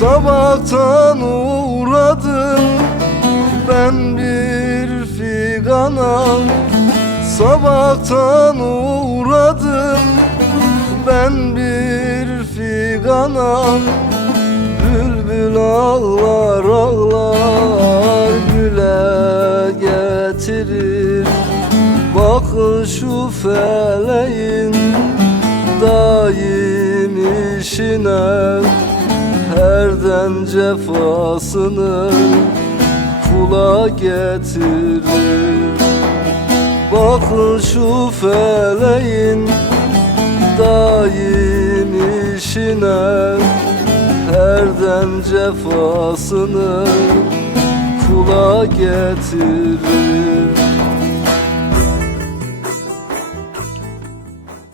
Sabahtan uğradım ben bir figana, sabahtan uğradım ben bir figana. Bülbül ağlar ağlar güle getirir. Bakın şu feleğin daim işine, herden cefasını kula getirir. Bakın şu feleğin daim işine, herden cefasını kula getirir.